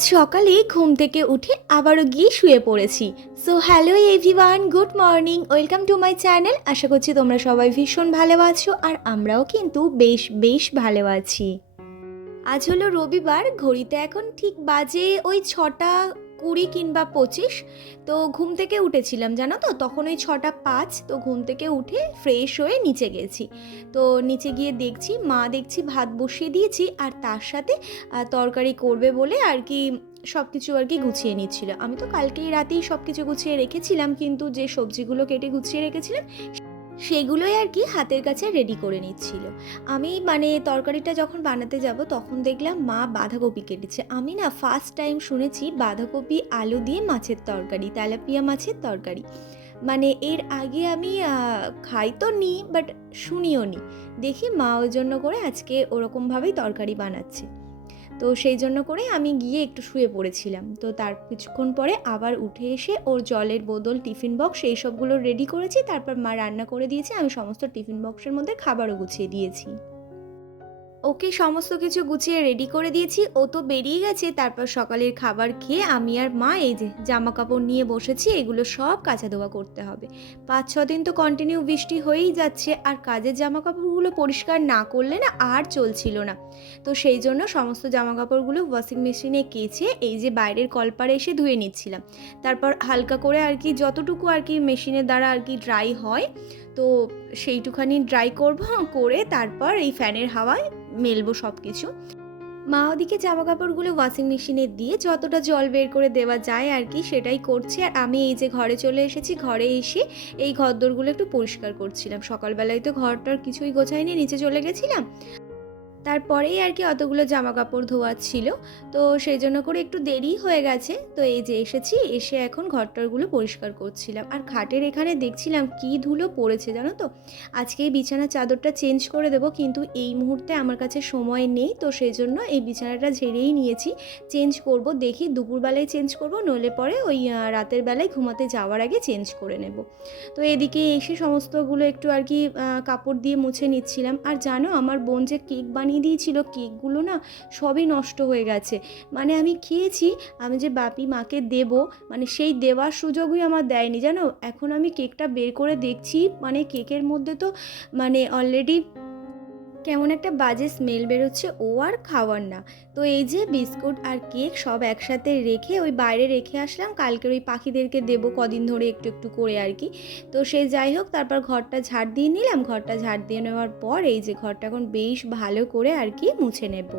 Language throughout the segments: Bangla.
আজ সকালে ঘুম থেকে উঠে আবারও গিয়ে শুয়ে পড়েছি। So hello everyone good morning welcome to my channel আশা করছি তোমরা সবাই ভীষণ ভালো আছো আর আমরাও কিন্তু বেশ বেশ ভালো আছি। আজ হলো রবিবার, ঘড়িতে এখন ঠিক বাজে ওই ছটা কুড়ি কিংবা পঁচিশ, তো ঘুম থেকে উঠেছিলাম, জানো তো? তখন ওই ছটা পাঁচ, তো ঘুম থেকে উঠে ফ্রেশ হয়ে নিচে গেছি। তো নিচে গিয়ে দেখছি, মা দেখছি ভাত বসিয়ে দিয়েছি আর তার সাথে তরকারি করবে বলে আর কি সব কিছু আর কি গুছিয়ে নিচ্ছিল। আমি তো কালকেই রাতেই সব কিছু গুছিয়ে রেখেছিলাম, কিন্তু যে সবজিগুলো কেটে গুছিয়ে রেখেছিলাম সেগুলোই আর কি হাতের কাছে রেডি করে নিচ্ছিল। আমি মানে তরকারিটা যখন বানাতে যাব, তখন দেখলাম মা বাঁধাকপি কেটেছে। আমি না ফার্স্ট টাইম শুনেছি বাঁধাকপি, আলু দিয়ে মাছের তরকারি, তেলাপিয়া মাছের তরকারি। মানে এর আগে আমি খাই তো নিই বাট শুনিও নি। দেখি মা ওই জন্য করে আজকে ওরকমভাবেই তরকারি বানাচ্ছে। তো সেই জন্য করে আমি গিয়ে একটু শুয়ে পড়েছিলাম। তো তার কিছুক্ষণ পরে আবার উঠে এসে ওর জলের বোতল, টিফিন বক্স এই সবগুলো রেডি করেছি। তারপর মা রান্না করে দিয়েছে। আমি সমস্ত টিফিন বক্সের মধ্যে খাবারও গুছিয়ে দিয়েছি। ওকে সমস্ত কিছু গুছিয়ে রেডি করে দিয়েছি। ও তো বেরিয়ে গেছে। তারপর সকালের খাবার খেয়ে আমি আর মা এই যে জামা কাপড় নিয়ে বসেছি, এগুলো সব কাচা ধোয়া করতে হবে। পাঁচ, ছ দিন তো কন্টিনিউ বৃষ্টি হয়েই যাচ্ছে। আর কাজের জামা কাপড়গুলো পরিষ্কার না করলে না আর চলছিল না। তো সেই জন্য সমস্ত জামা কাপড়গুলো ওয়াশিং মেশিনে কেচে এই যে বাইরের কলপারে এসে ধুয়ে নিচ্ছিলাম। তারপর হালকা করে আর কি যতটুকু আর কি মেশিনের দ্বারা আর কি ড্রাই হয় তো সেইটুখানি ড্রাই করব, করে তারপর এই ফ্যানের হাওয়ায় মেলবো সব কিছু মা ওদিকে জামা কাপড়গুলো ওয়াশিং মেশিনে দিয়ে যতটা জল বের করে দেওয়া যায় আর কি সেটাই করছে। আর আমি এই যে ঘরে চলে এসেছি, ঘরে এসে এই ঘরদোরগুলো একটু পরিষ্কার করছিলাম। সকালবেলায় তো ঘরটার কিছুই গোছাইনি, নিচে চলে গেছিলাম। তারপরেই আর কি অতগুলো জামা কাপড় ধোয়া ছিল। তো সেই জন্য করে একটু দেরি হয়ে গেছে। তো এই যে এসেছি, এসে এখন ঘরটরগুলো পরিষ্কার করছিলাম। আর খাটের এখানে দেখছিলাম কি ধুলো পড়েছে জানো তো? আজকে এই বিছানার চাদরটা চেঞ্জ করে দেবো, কিন্তু এই মুহূর্তে আমার কাছে সময় নেই। তো সেই জন্য এই বিছানাটা ঝেড়েই নিয়েছি। চেঞ্জ করব, দেখি দুপুরবেলায় চেঞ্জ করব, নইলে পরে ওই রাতের বেলায় ঘুমাতে যাওয়ার আগে চেঞ্জ করে নেব। তো এদিকে এসে সমস্তগুলো একটু আর কি কাপড় দিয়ে মুছে নিচ্ছিলাম। আর জানো, আমার বোন যে কেক বানিয়ে দিয়েছিল কেকগুলো না সবই নষ্ট হয়ে গেছে। মানে আমি খেয়েছি, আমি যে বাপি মাকে দেব মানে সেই দেওয়ার সুযোগই আমার দেয়নি, জানো? এখন আমি কেকটা বের করে দেখছি মানে কেকের মধ্যে তো মানে অলরেডি কেমন একটা বাজে স্মেল বেরোচ্ছে, ও আর খাওয়ার না। তো এই যে বিস্কুট আর কেক সব একসাথে রেখে ওই বাইরে রেখে আসলাম, কালকের ওই পাখিদেরকে দেবো কদিন ধরে একটু একটু করে আর কি। তো সে যাই হোক, তারপর ঘরটা ঝাড় দিয়ে নিলাম। ঘরটা ঝাড় দিয়ে নেওয়ার পর এই যে ঘরটা এখন বেশ ভালো করে আর কি মুছে নেব।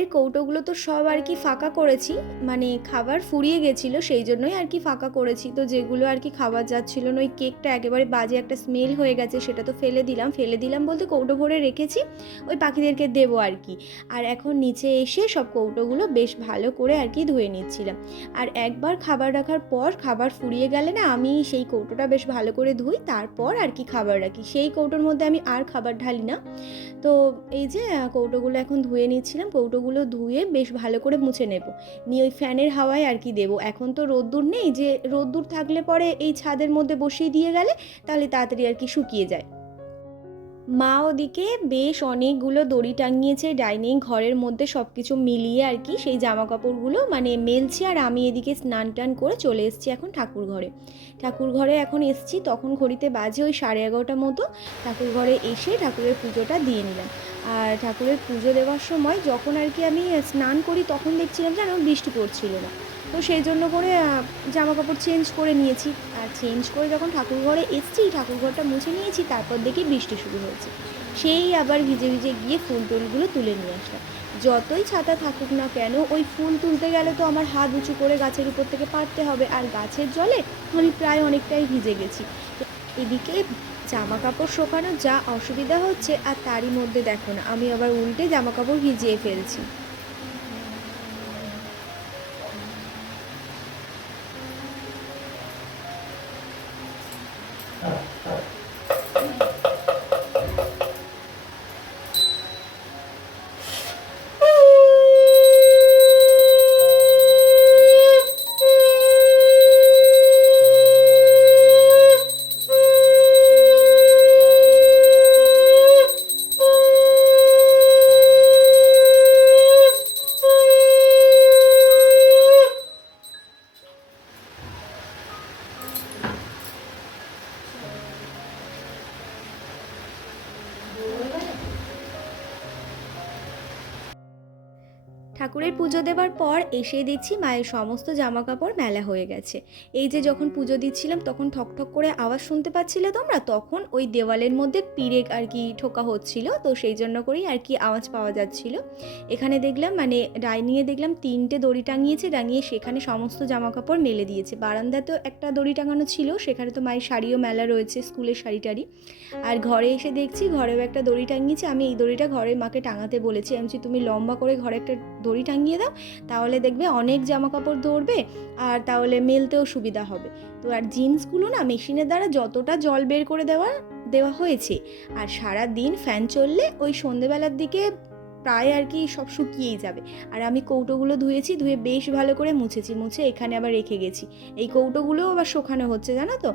খাবারের কৌটোগুলো তো সব আর কি ফাঁকা করেছি। মানে খাবার ফুরিয়ে গেছিল, সেই জন্যই আর কি ফাঁকা করেছি। তো যেগুলো আর কি খাবার যাচ্ছিল না, ওই কেকটা একেবারে বাজে একটা স্মেল হয়ে গেছে, সেটা তো ফেলে দিলাম। ফেলে দিলাম বলতে কৌটো ভরে রেখেছি, ওই পাখিদেরকে দেবো আর কি। আর এখন নিচে এসে সব কৌটোগুলো বেশ ভালো করে আর কি ধুয়ে নিচ্ছিলাম। আর একবার খাবার রাখার পর খাবার ফুরিয়ে গেলে না, আমি সেই কৌটোটা বেশ ভালো করে ধুই, তারপর আর কি খাবার রাখি। সেই কৌটোর মধ্যে আমি আর খাবার ঢালি না। তো এই যে কৌটোগুলো এখন ধুয়ে নিচ্ছিলাম, কৌটোগুলো ধুয়ে বেশ ভালো করে মুছে নেব। নিয়ে ওই ফ্যানের হাওয়ায় আর কি দেবো। এখন তো রোদ্দুর নেই যে রোদ্দুর থাকলে পরে এই ছাদের মধ্যে বসিয়ে দিয়ে গেলে তাহলে তাড়াতাড়ি আর কি শুকিয়ে যায়। মা ওদিকে বেশ অনেকগুলো দড়ি টাঙিয়েছে, ডাইনিং ঘরের মধ্যে সব কিছু মিলিয়ে আর কি সেই জামা কাপড়গুলো মানে মেলছে আর আমি এদিকে স্নান টান করে চলে এসেছি এখন ঠাকুর ঘরে। ঠাকুর ঘরে এখন এসছি, তখন ঘড়িতে বাজে ওই সাড়ে এগারোটা মতো। ঠাকুর ঘরে এসে ঠাকুরের পুজোটা দিয়ে নিলাম। আর ঠাকুরের পুজো দেওয়ার সময় যখন আর কি আমি স্নান করি তখন দেখছিলাম যেন বৃষ্টি পড়ছিল না। তো সেই জন্য করে জামা কাপড় চেঞ্জ করে নিয়েছি। চেঞ্জ করে যখন ঠাকুর ঘরে এসছি ঠাকুর ঘরটা মুছে নিয়েছি, তারপর দেখি বৃষ্টি শুরু হয়েছে। সেই আবার ভিজে ভিজে গিয়ে ফুল টুলগুলো তুলে নিয়ে আসলাম। যতই ছাতা থাকুক না কেন, ওই ফুল তুলতে গেলে তো আমার হাত উঁচু করে গাছের উপর থেকে পারতে হবে, আর গাছের জলে আমি প্রায় অনেকটাই ভিজে গেছি। এদিকে জামা কাপড় শোকানোর যা অসুবিধা হচ্ছে, আর তারই মধ্যে দেখো না, আমি আবার উল্টে জামা কাপড় ভিজিয়ে ফেলছি। ঠাকুরের পুজো দেওয়ার পর এসে দেখছি মায়ের সমস্ত জামা কাপড় মেলা হয়ে গেছে। এই যে যখন পুজো দিচ্ছিলাম, তখন ঠক ঠক করে আওয়াজ শুনতে পাচ্ছিলে তোমরা? তখন ওই দেওয়ালের মধ্যে পিরেক আর কি ঠোকা হচ্ছিল, তো সেই জন্য করেই আর কি আওয়াজ পাওয়া যাচ্ছিল। এখানে দেখলাম মানে ডাইনিংয়ে দেখলাম তিনটে দড়ি টাঙিয়েছে, টাঙিয়ে সেখানে সমস্ত জামা কাপড় মেলে দিয়েছে। বারান্দাতেও একটা দড়ি টাঙানো ছিল, সেখানে তো মায়ের শাড়িও মেলা রয়েছে, স্কুলের শাড়ি টাড়ি। আর ঘরে এসে দেখছি, ঘরেও একটা দড়ি টাঙিয়েছে, আমি এই দড়িটা ঘরে মাকে টাঙাতে বলেছি। আমি তুমি লম্বা করে ঘরে একটা দড়ি টাঙিয়ে দাও, তাহলে দেখবে অনেক জামা কাপড় ধরবে আর তাহলে মেলতেও সুবিধা হবে। তো আর জিন্সগুলো না মেশিনের দ্বারা যতটা জল বের করে দেওয়া দেওয়া হয়েছে, আর সারা দিন ফ্যান চললে ওই সন্ধেবেলার দিকে প্রায় আর কি সব শুকিয়েই যাবে। আর আমি কৌটোগুলো ধুয়েছি, ধুয়ে বেশ ভালো করে মুছেছি, মুছে এখানে আবার রেখে গেছি। এই কৌটোগুলোও আবার শোকানো হচ্ছে, জানো তো?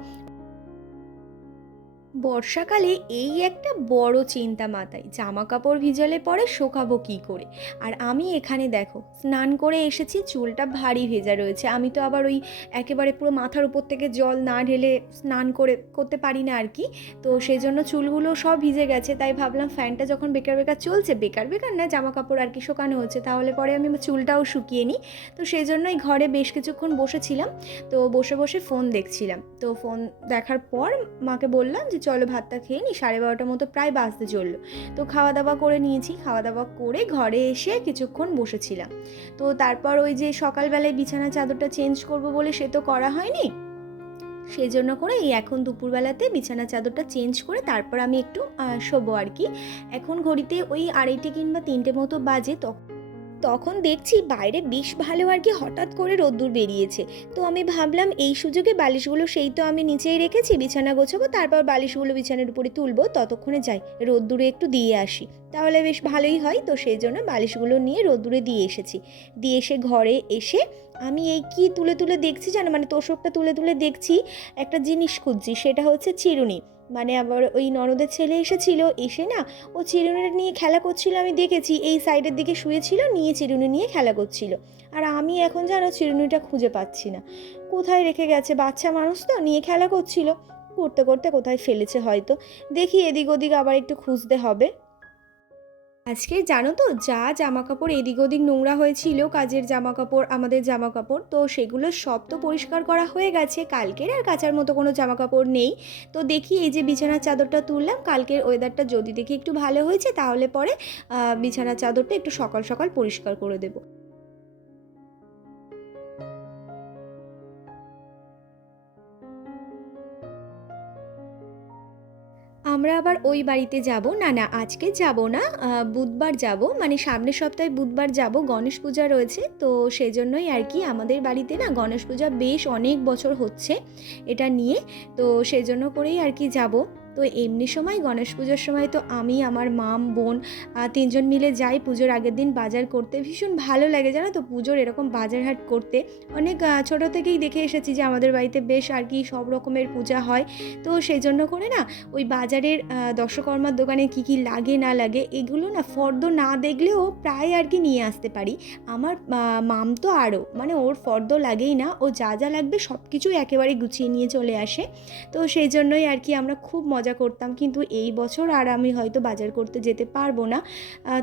বর্ষাকালে এই একটা বড় চিন্তা মাথায়। জামা কাপড় ভিজালে পরে শোকাবো কী করে? আর আমি এখানে দেখো, স্নান করে এসেছি, চুলটা ভারী ভেজা রয়েছে। আমি তো আবার ওই একেবারে পুরো মাথার উপর থেকে জল না ঢেলে স্নান করে, করতে পারি না আর কি। তো সেই জন্য চুলগুলো সব ভিজে গেছে, তাই ভাবলাম ফ্যানটা যখন বেকার বেকার চলছে, বেকার বেকার না জামা কাপড় আর কি শোকানো হচ্ছে, তাহলে পরে আমি চুলটাও শুকিয়ে নিই। তো সেই জন্যই ঘরে বেশ কিছুক্ষণ বসেছিলাম, তো বসে বসে ফোন দেখছিলাম। তো ফোন দেখার পর মাকে বললাম যে চলো ভাতটা খেয়ে নি, সাড়ে বারোটার মতো প্রায় বাজতে চলল। তো খাওয়া দাওয়া করে নিয়েছি খাওয়া দাওয়া করে ঘরে এসে কিছুক্ষণ বসেছিলাম। তো তারপর ওই যে সকালবেলায় বিছানা চাদরটা চেঞ্জ করব বলে সে তো করা হয়নি সেই জন্য করে এই এখন দুপুরবেলাতে বিছানা চাদরটা চেঞ্জ করে তারপর আমি একটু শোবো আর কি। এখন ঘড়িতে ওই আড়াইটে কিংবা তিনটে মতো বাজে তখন তখন দেখছি বাইরে বেশ ভালো আর কি হঠাৎ করে রোদ্দুর বেরিয়েছে। তো আমি ভাবলাম এই সুযোগে বালিশগুলো সেই তো আমি নিচেই রেখেছি, বিছানা গোছাবো, তারপর বালিশগুলো বিছানার উপরে তুলবো, ততক্ষণে যাই, রোদ্দুরে একটু দিয়ে আসি। তাহলে বেশ ভালোই হয়, তো সেই জন্য বালিশগুলো নিয়ে রোদ্দুরে দিয়ে এসেছি। দিয়ে এসে ঘরে এসে আমি এই কি তুলে তুলে দেখছি জানো মানে তোষকটা তুলে তুলে দেখছি, একটা জিনিস খুঁজছি, সেটা হচ্ছে চিরুনি। মানে আবার ওই ননদের ছেলে এসেছিল, এসে না ও চিরুনিটা নিয়ে খেলা করছিল, আমি দেখেছি। এই সাইডের দিকে শুয়েছিল, নিয়ে চিরুনি নিয়ে খেলা করছিল। আর আমি এখন জানো চিরুনিটা খুঁজে পাচ্ছি না। কোথায় রেখে গেছে? বাচ্চা মানুষ তো, নিয়ে খেলা করছিল। করতে করতে কোথায় ফেলেছে হয়তো। দেখি এদিক ওদিক আবার একটু খুঁজতে হবে। আজকে জানো তো, যা জামা কাপড় এদিক ওদিক নোংরা হয়েছিল, কাজের জামা কাপড় আমাদের জামা কাপড় তো সেগুলো সব তো পরিষ্কার করা হয়ে গেছে। কালকের আর কাচার মতো কোনো জামা কাপড় নেই। তো দেখি এই যে বিছানার চাদরটা তুললাম, কালকের ওয়েদারটা যদি দেখি একটু ভালো হয়েছে, তাহলে পরে বিছানার চাদরটা একটু সকাল সকাল পরিষ্কার করে দেবো। আমরা আবার ওই বাড়িতে যাব। না না, আজকে যাব না বুধবার যাব। মানে সামনের সপ্তাহে বুধবার যাব, গণেশ পূজা রয়েছে। তো সেই জন্যই আর কি আমাদের বাড়িতে না গণেশ পূজা বেশ অনেক বছর হচ্ছে এটা নিয়ে। তো সেই জন্য করেই আর কি যাব। তো এমনি সময় গণেশ পুজোর সময় তো আমি, আমার মাম, বোন তিনজন মিলে যাই পুজোর আগের দিন বাজার করতে। ভীষণ ভালো লাগে জানো তো পুজোর এরকম বাজার হাট করতে। অনেক ছোটো থেকেই দেখে এসেছি যে আমাদের বাড়িতে বেশ আর কি সব রকমের পূজা হয়। তো সেই জন্য করে না ওই বাজারের দর্শকর্মার দোকানে কি কি লাগে না লাগে এগুলো না ফর্দ না দেখলেও প্রায় আর কি নিয়ে আসতে পারি। আমার মাম তো আরও মানে ওর ফর্দ লাগেই না, ও যা যা লাগবে সব কিছুই একেবারে গুছিয়ে নিয়ে চলে আসে। তো সেই জন্যই আর কি আমরা খুব মজা করতাম, কিন্তু এই বছর আর আমি হয়তো বাজার করতে যেতে পারব না।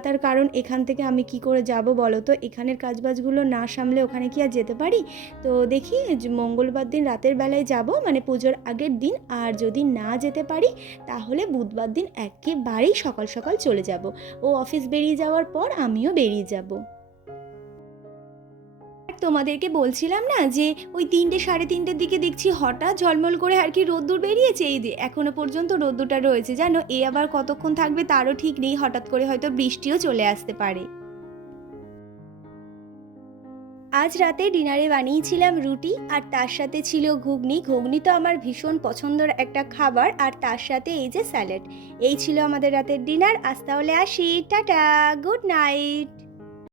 তার কারণ এখান থেকে আমি কি করে যাব বলো তো? এখানের কাজবাজগুলো না সামলে ওখানে কি আর যেতে পারি? তো দেখি মঙ্গলবার দিন রাতের বেলায় যাব মানে পুজোর আগের দিন। আর যদি না যেতে পারি, তাহলে বুধবার দিন একেবারেই সকাল সকাল চলে যাব। ও অফিস বেরিয়ে যাওয়ার পর আমিও বেরিয়ে যাব। তোমাদেরকে বলছিলাম না যে ওই তিনটে সাড়ে তিনটের দিকে দেখছি হঠাৎ ঝলমল করে আর কি রোদ্দুর বেরিয়েছে? এই যে এখনও পর্যন্ত রোদ্দুরটা রয়েছে। জানো, এ আবার কতক্ষণ থাকবে তারও ঠিক নেই। হঠাৎ করে হয়তো বৃষ্টিও চলে আসতে পারে। আজ রাতে ডিনারে বানিয়েছিলাম রুটি আর তার সাথে ছিল ঘুগনি। ঘুগনি তো আমার ভীষণ পছন্দের একটা খাবার আর তার সাথে এই যে স্যালাড। এই ছিল আমাদের রাতের ডিনার। আজ তাহলে আসি। টাটা, গুড নাইট।